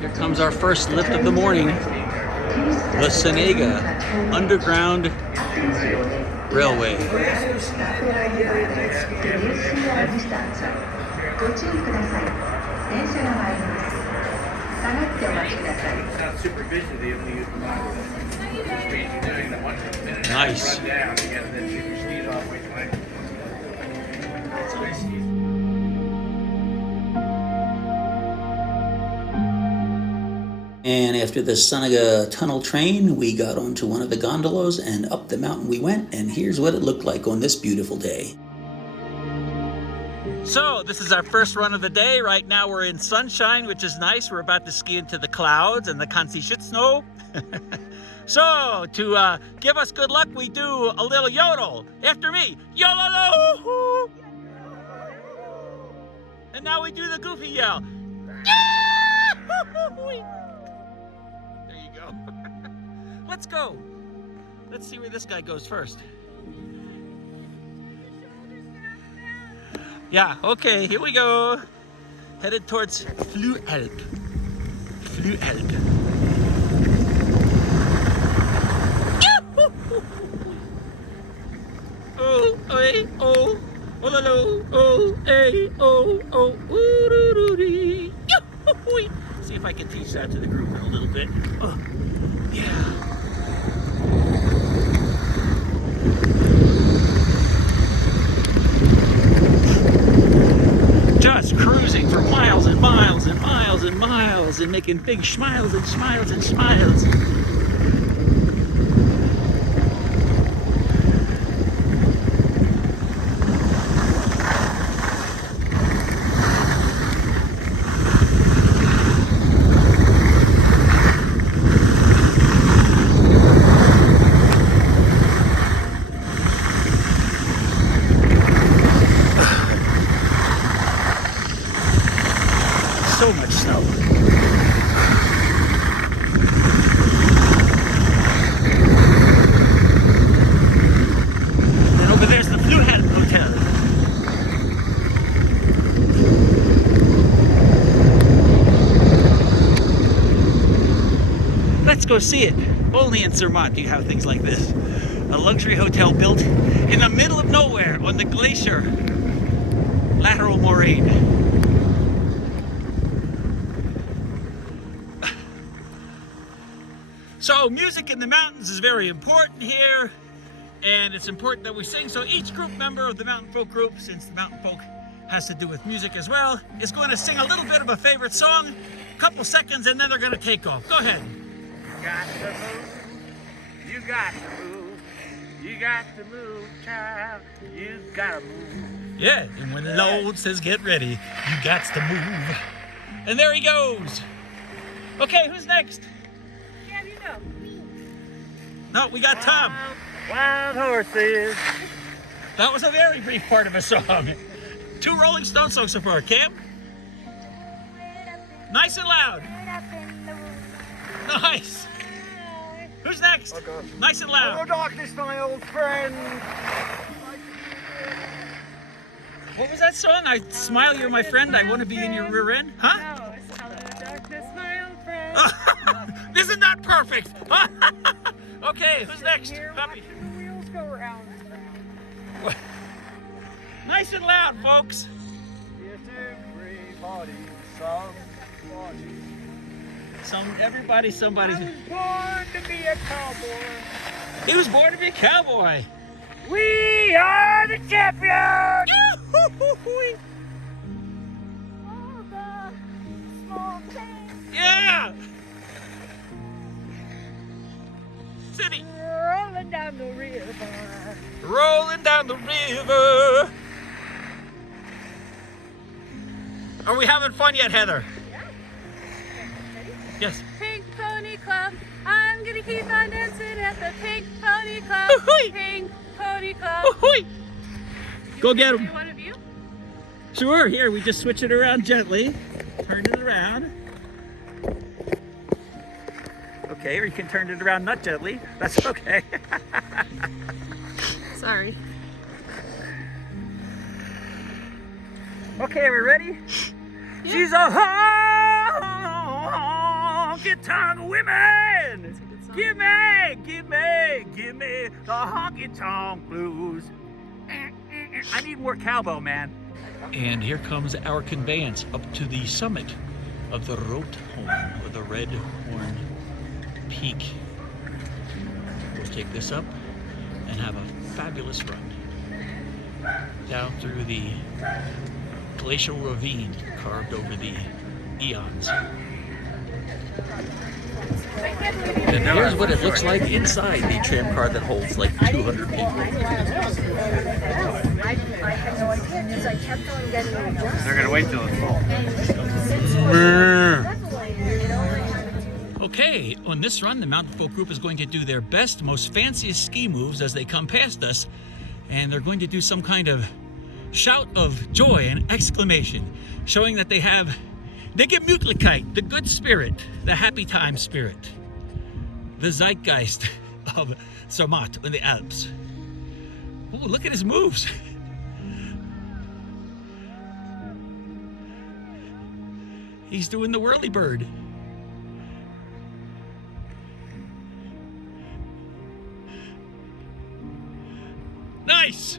Here comes our first lift of the morning. The Senega Underground Railway. Nice. And after the Senega tunnel train, we got onto one of the gondolas and up the mountain we went, and here's what it looked like on this beautiful day. So this is our first run of the day. Right now we're in sunshine, which is nice. We're about to ski into the clouds and the kansi shit snow. So to give us good luck, we do a little yodel. After me, yodel. And now we do the goofy yell. There you go. Let's go. Let's see where this guy goes first. Yeah, okay, here we go. Headed towards Fluelp. Oh, hey, oh, oh, la, lo, oh, hey, oh, oh, ooh, dee. See if I can teach that to the group in a little bit. Oh, yeah. Just cruising for miles and miles and miles and miles and making big smiles and smiles and smiles. So much snow. And over there's the Fluelp Hotel. Let's go see it. Only in Zermatt do you have things like this. A luxury hotel built in the middle of nowhere on the glacier lateral moraine. So music in the mountains is very important here, and it's important that we sing. So each group member of the mountain folk group, since the mountain folk has to do with music as well, is going to sing a little bit of a favorite song, a couple seconds, and then they're going to take off. Go ahead. You got to move, you got to move, you got to move, child, you got to move. Yeah, and when Lord says get ready, you got to move. And there he goes. Okay, who's next? No, we got Tom. Wild horses. That was a very brief part of a song. 2 Rolling Stone songs so far. Cam? Nice and loud. Nice. Who's next? Okay. Nice and Hello, loud. darkness, my old friend. What was that song? I smile, you're my friend. I want to be in your rear end. Huh? No, it's hello, darkness, my old friend. Isn't that perfect? Okay, who's next? Here Puppy. watching the wheels go round and round. Nice and loud, folks. Yes, everybody, somebody. Somebody. I was born to be a cowboy. He was born to be a cowboy. We are the champions. All the small things Yeah. City. rolling down the river. Rolling down the river. Are we having fun yet, Heather? Yeah. Ready? Yes. Pink Pony Club. I'm gonna keep on dancing at the Pink Pony Club. Woo-hoo! Pink Pony Club. Woo-hoo! Go get Do him. you want a view? Sure, here, we just switch it around gently. Turn it around. Okay, or you can turn it around not gently. That's okay. Sorry. Okay, we ready? Yeah. She's a honky-tonk woman. Give me the honky-tonk blues. I need more cowbell, man. And here comes our conveyance up to the summit of the Rothorn, or the Red Horn Peak. We'll take this up and have a fabulous run down through the glacial ravine carved over the eons. And here's what it looks like inside the tram car that holds like 200 people. They're gonna wait till it's full. Okay, on this run, the Mountain Folk group is going to do their best, most fanciest ski moves as they come past us, and they're going to do some kind of shout of joy and exclamation, showing that they get Möglichkeit, the good spirit, the happy time spirit, the zeitgeist of Zermatt in the Alps. Oh, look at his moves. He's doing the whirly bird. Nice!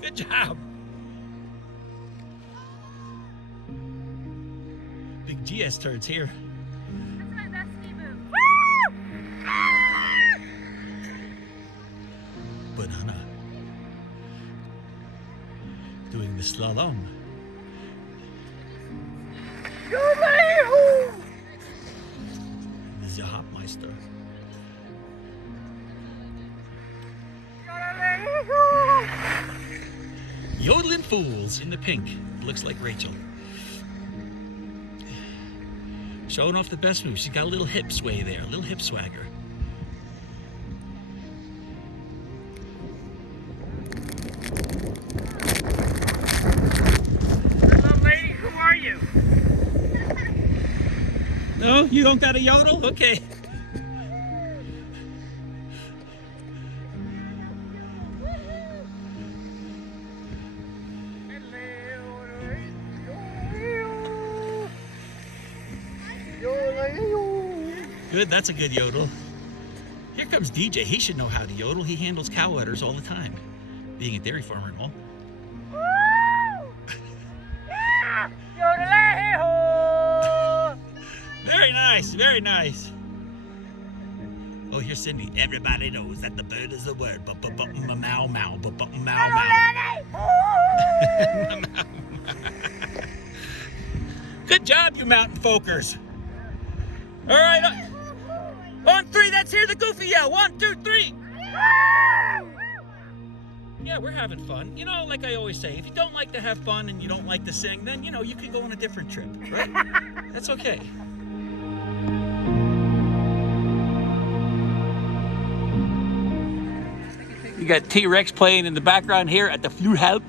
Good job! Big GS turds here. That's my best ski move. Banana. Doing the slalom. This is a Hopmeister. Yodeling fools in the pink. Looks like Rachel. Showing off the best move. She's got a little hip sway there, a little hip swagger. Hello, lady. Who are you? No, you don't got a yodel? Okay. Good, that's a good yodel. Here comes DJ. He should know how to yodel. He handles cow udders all the time, being a dairy farmer and all. Very nice, very nice. Oh, here's Cindy. Everybody knows that the bird is the word. Mow, mow, mow, mow. Good job, you mountain folkers. All right, on three, let's hear the goofy yell. 1, 2, 3. Yeah, we're having fun. You know, like I always say, if you don't like to have fun and you don't like to sing, then, you know, you can go on a different trip, right? That's okay. You got T-Rex playing in the background here at the Fluhelp.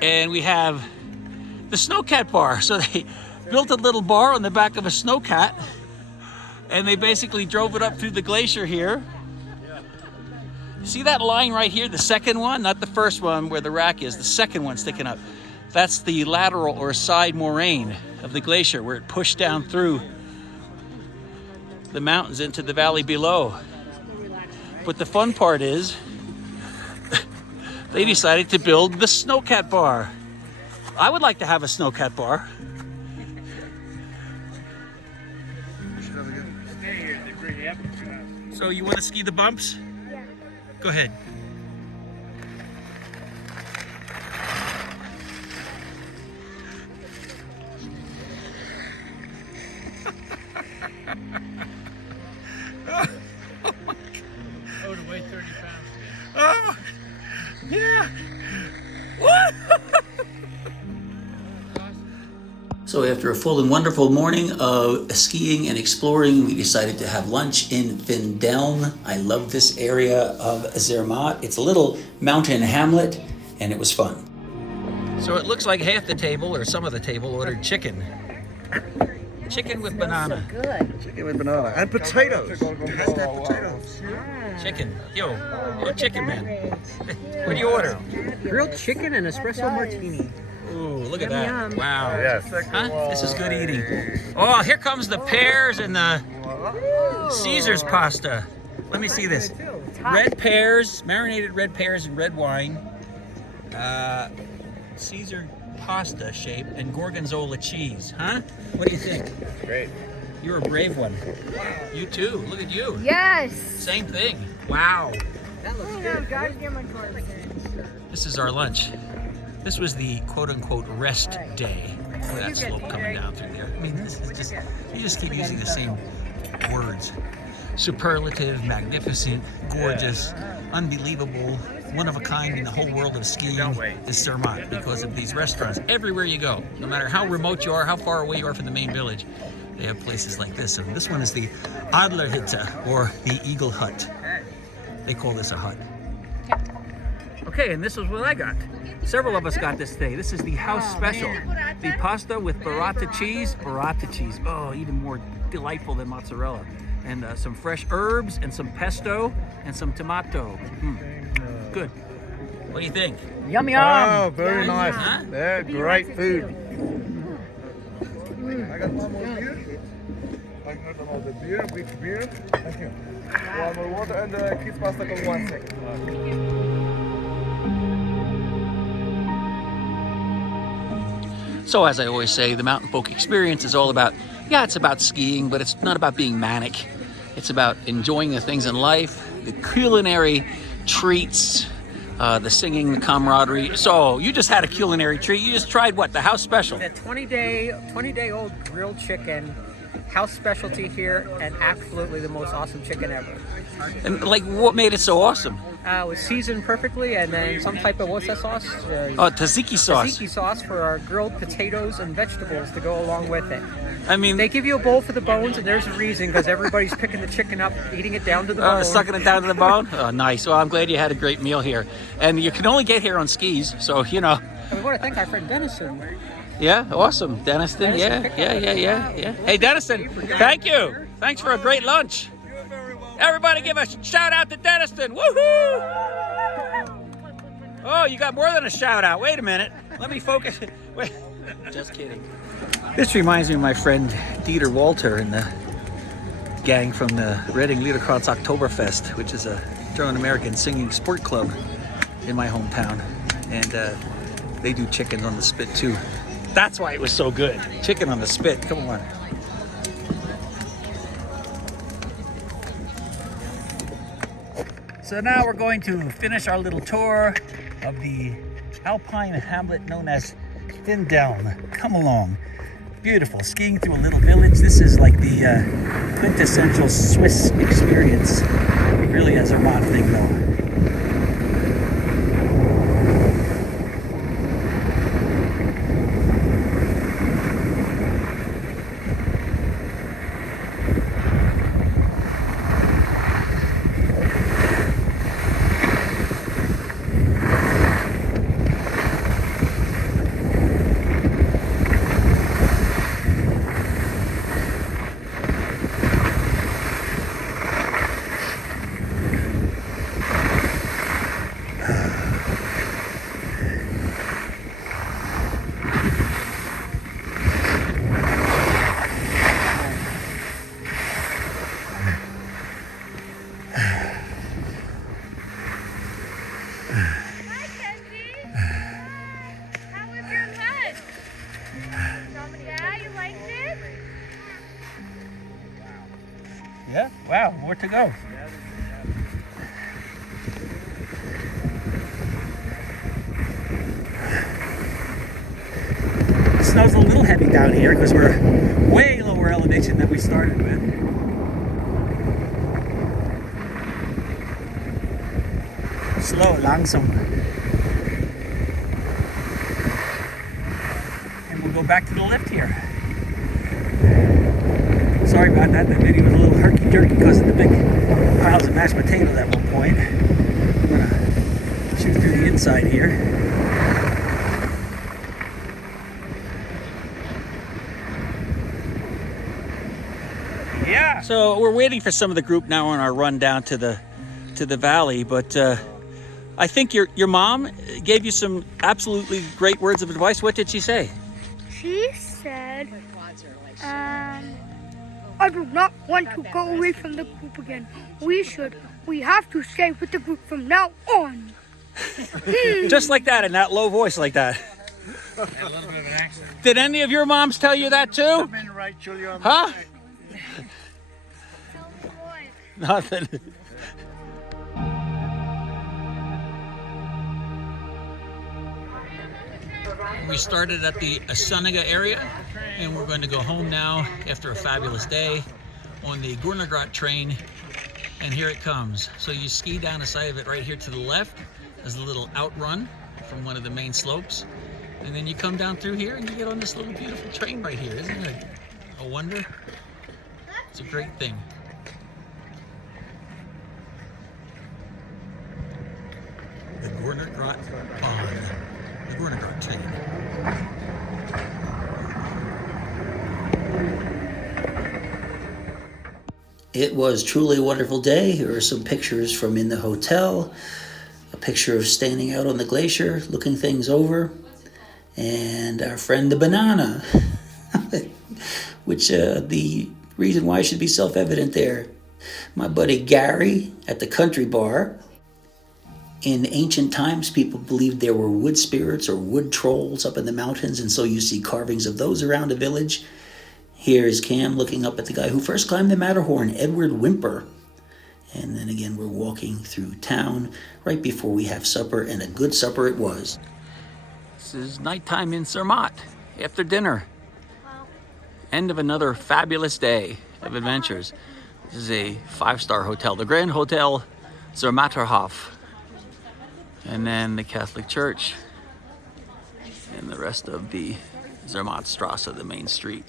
And we have the Snowcat bar. So they built a little bar on the back of a snowcat. And they basically drove it up through the glacier here. See that line right here, the second one? Not the first one where the rack is, the second one sticking up. That's the lateral or side moraine of the glacier where it pushed down through the mountains into the valley below. But the fun part is, they decided to build the Snowcat bar. I would like to have a Snowcat bar. So you want to ski the bumps? Yeah. Go ahead. Oh my God. Oh, to weigh 30 pounds. Oh, yeah. So after a full and wonderful morning of skiing and exploring, we decided to have lunch in Findeln. I love this area of Zermatt. It's a little mountain hamlet, and it was fun. So it looks like half the table, or some of the table, ordered chicken. Chicken with banana. Good. Chicken with banana. And potatoes. It has to have potatoes. Chicken. Yo, chicken man. What do you order? Grilled chicken and espresso martini. Ooh, look at Yum, that. yum. Wow. Yes. Huh? This is good eating. Oh, here comes the pears and the Caesar's pasta. Let me see this. Red pears, marinated red pears and red wine. Caesar pasta shape and gorgonzola cheese. Huh? What do you think? Great. You're a brave one. You too. Look at you. Yes. Same thing. Wow. Guys, get my card. This is our lunch. This was the quote-unquote rest day for that slope coming down through there. I mean, this is just, you just keep using the same words. Superlative, magnificent, gorgeous, unbelievable, one of a kind in the whole world of skiing is Zermatt because of these restaurants. Everywhere you go, no matter how remote you are, how far away you are from the main village, they have places like this. And this one is the Adlerhütte, or the Eagle Hut. They call this a hut. Okay, and this is what I got. Several of us got this today. This is the house special. The pasta with burrata cheese. Burrata cheese. Oh, even more delightful than mozzarella. And some fresh herbs and some pesto and some tomato. Good. What do you think? Yum yum. Oh, very nice. Huh? Yeah, great food. I got one more beer. I heard about the beer, big beer. Thank you. One more water and kids pasta for 1 second. So as I always say, the mountain folk experience is all about, yeah, it's about skiing, but it's not about being manic. It's about enjoying the things in life, the culinary treats, the singing, the camaraderie. So you just had a culinary treat. You just tried what? The house special. The 20-day old grilled chicken, house specialty here, and absolutely the most awesome chicken ever. And like, what made it so awesome? It was seasoned perfectly, and then some type of, what's that sauce? Oh, tzatziki sauce. Tzatziki sauce for our grilled potatoes and vegetables to go along with it. I mean, They give you a bowl for the bones, and there's a reason, because everybody's picking the chicken up, eating it down to the bone. sucking it down to the bone. Oh, nice. Well, I'm glad you had a great meal here. And you can only get here on skis, so you know. We want to thank our friend Dennison. Yeah, awesome, Denniston. Yeah. Hey, Denniston, thank you. Thanks for a great lunch. Everybody give a shout out to Denniston. Woohoo! Oh, you got more than a shout out. Wait a minute. Let me focus. Wait. Just kidding. This reminds me of my friend Dieter Walter and the gang from the Redding Liederkranz Oktoberfest, which is a German-American singing sport club in my hometown. And they do chickens on the spit too. That's why it was so good. Chicken on the spit. Come on. So now we're going to finish our little tour of the alpine hamlet known as Findeln. Come along. Beautiful. Skiing through a little village. This is like the quintessential Swiss experience. Really a Zermatt thing though. Yeah, wow, more to go. The snow's a little heavy down here because we're way lower elevation than we started with. Slow, langsam. And we'll go back to the lift here. Sorry about that. The video was a little herky-jerky because of the big piles of mashed potatoes at one point. I'm gonna shoot through the inside here. Yeah. So we're waiting for some of the group now on our run down to the valley, but I think your mom gave you some absolutely great words of advice. What did she say? She said, I do not want to go away from the group again. We have to stay with the group from now on. Just like that, in that low voice like that. A little bit of an accent. Did any of your moms tell you that too? Right, Julia. Huh? Nothing. We started at the Asuniga area, and we're going to go home now after a fabulous day on the Gornergrat train, and here it comes. So you ski down the side of it right here to the left. There's a little outrun from one of the main slopes, and then you come down through here and you get on this little beautiful train right here. Isn't it a wonder? It's a great thing. The Gornergrat Pond. The Gornergrat train. It was truly a wonderful day. Here are some pictures from in the hotel. A picture of standing out on the glacier, looking things over. And our friend the banana, which the reason why should be self-evident there. My buddy Gary at the country bar. In ancient times, people believed there were wood spirits or wood trolls up in the mountains, and so you see carvings of those around a village. Here's Cam looking up at the guy who first climbed the Matterhorn, Edward Whymper. And then again, we're walking through town right before we have supper, and a good supper it was. This is nighttime in Zermatt after dinner. End of another fabulous day of adventures. This is a 5-star hotel, the Grand Hotel Zermatterhof. And then the Catholic Church and the rest of the Zermattstrasse, the main street.